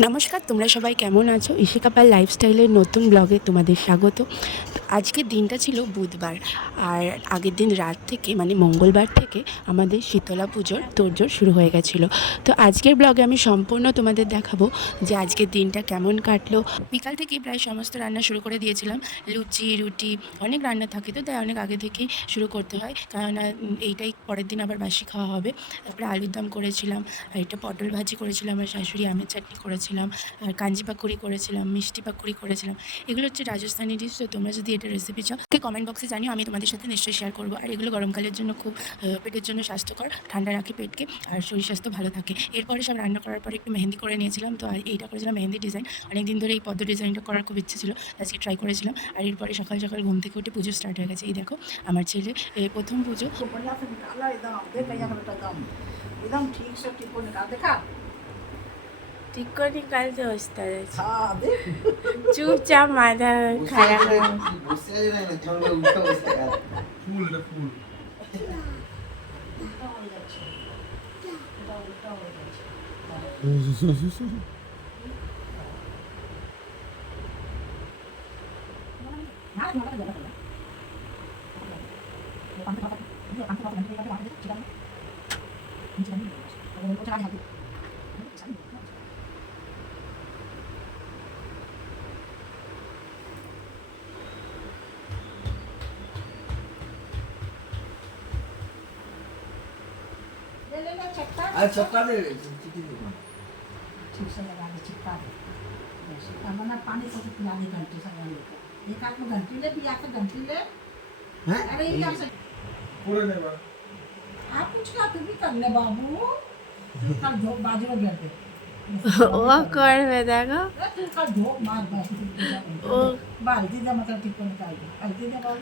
নমস্কার তোমরা সবাই কেমন আছো? ইশিকাপাল লাইফস্টাইলের নতুন ব্লগে তোমাদের স্বাগত। আজকের দিনটা ছিল বুধবার। আর আগের দিন রাত থেকে মানে মঙ্গলবার থেকে আমাদের শীতলা পুজোর তোড়জোড় শুরু হয়ে গেছিল। তো আজকের ব্লগে আমি সম্পূর্ণ তোমাদের দেখাবো যে আজকের দিনটা কেমন কাটলো। বিকাল থেকে প্রায় সমস্ত রান্না শুরু করে দিয়েছিলাম। লুচি, রুটি, অনেক রান্না থাকে তো, তাই অনেক আগে থেকেই শুরু করতে হয়। কেননা এইটাই পরের দিন আবার বাসি খাওয়া হবে। তারপরে আলুর দম করেছিলাম, আর এটা পটল ভাজি করেছিলাম, আর শাশুড়ি আমের চাটনি করেছিলাম, আর কাঞ্জি পাকুড়ি করেছিলাম, মিষ্টি পাকুড়ি করেছিলাম। এগুলো হচ্ছে রাজস্থানি ডিশ, তো তোমরা যদি এটা রেসিপি চাও তো কমেন্ট বক্সে জানিও আমি তোমাদের সাথে নিশ্চয়ই শেয়ার করবো আর এগুলো গরমকালের জন্য খুব আহ, পেটের জন্য স্বাস্থ্যকর ঠান্ডা রাখে পেটকে আর শরীর স্বাস্থ্য ভালো থাকে এরপরে সব রান্না করার পরে একটু মেহেন্দি করে নিয়েছিলাম তো আর এইটা করেছিলাম মেহেন্দি ডিজাইন অনেক দিন ধরে এই পদ্ম ডিজাইনটা করার খুব ইচ্ছে ছিল আজকে ট্রাই করেছিলাম আর এরপরে সকাল সকাল ঘুম থেকে উঠে পুজো স্টার্ট হয়ে গেছে এই দেখো আমার ছেলে এ, প্রথম পুজো तो बढ़िया से निकाला एकदम देख यहाँ पर एकदम एकदम ठीक से ठीक को निकाल देखा ટીકોની કાલ તો હસતા છે ચૂપચાપ માથા ખરાબ ફૂલ ને ફૂલ Thank you. चक्का? अरे चक्का दे चिट्ठी दे ठीक से लगा के चिपका दो। मना पानी को तो पिला दे घंटी से लगा लेकर एक आदमी घंटी ले पिया के घंटी ले। हैं? अरे ये आपसे पूरे नहीं बार आप कुछ का तुम भी कर बाबू। तू कर दो बाजू में गिर दे कर में देगा तू कर मार बस ओ। बाल्टी दे मतलब टिप्पणी कर दे। हल्दी दे बाबू।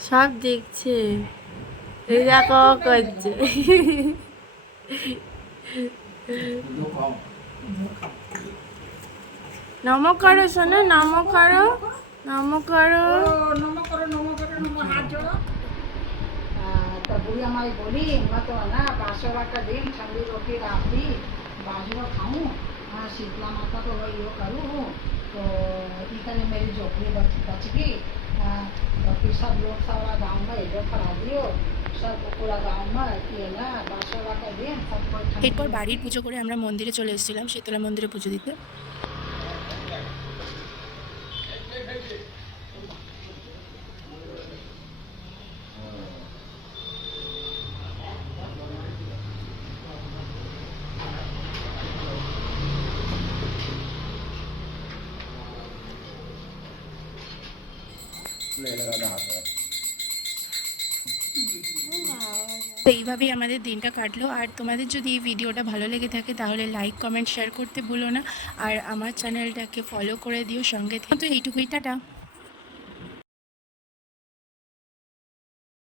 সব দেখছে। করছে নম শোনো হাত জোড়ো বুড়ি আমায় বলি মতো না বাসর একটা দিন ঠান্ডি রোটি রাখবি বাজরো খাও আর শীতলা মাথা তো ইয়ে করু तो इतने मेरी झोपड़ी बच बच गई हाँ, तो फिर सब लोग सारा गाँव में इधर करा दियो सब पूरा गाँव में ये ना बासुरा का दिन सबको ठंडी- এরপর বাড়ির পুজো করে আমরা মন্দিরে চলে এসেছিলাম শীতলা মন্দিরে পুজো দিতে তো এইভাবেই আমাদের দিনটা কাটলো। আর তোমাদের যদি এই ভিডিওটা ভালো লেগে থাকে, তাহলে লাইক কমেন্ট শেয়ার করতে ভুলো না। আর আমার চ্যানেলটাকে ফলো করে দিও সঙ্গে তো এইটুকুই, টাটা।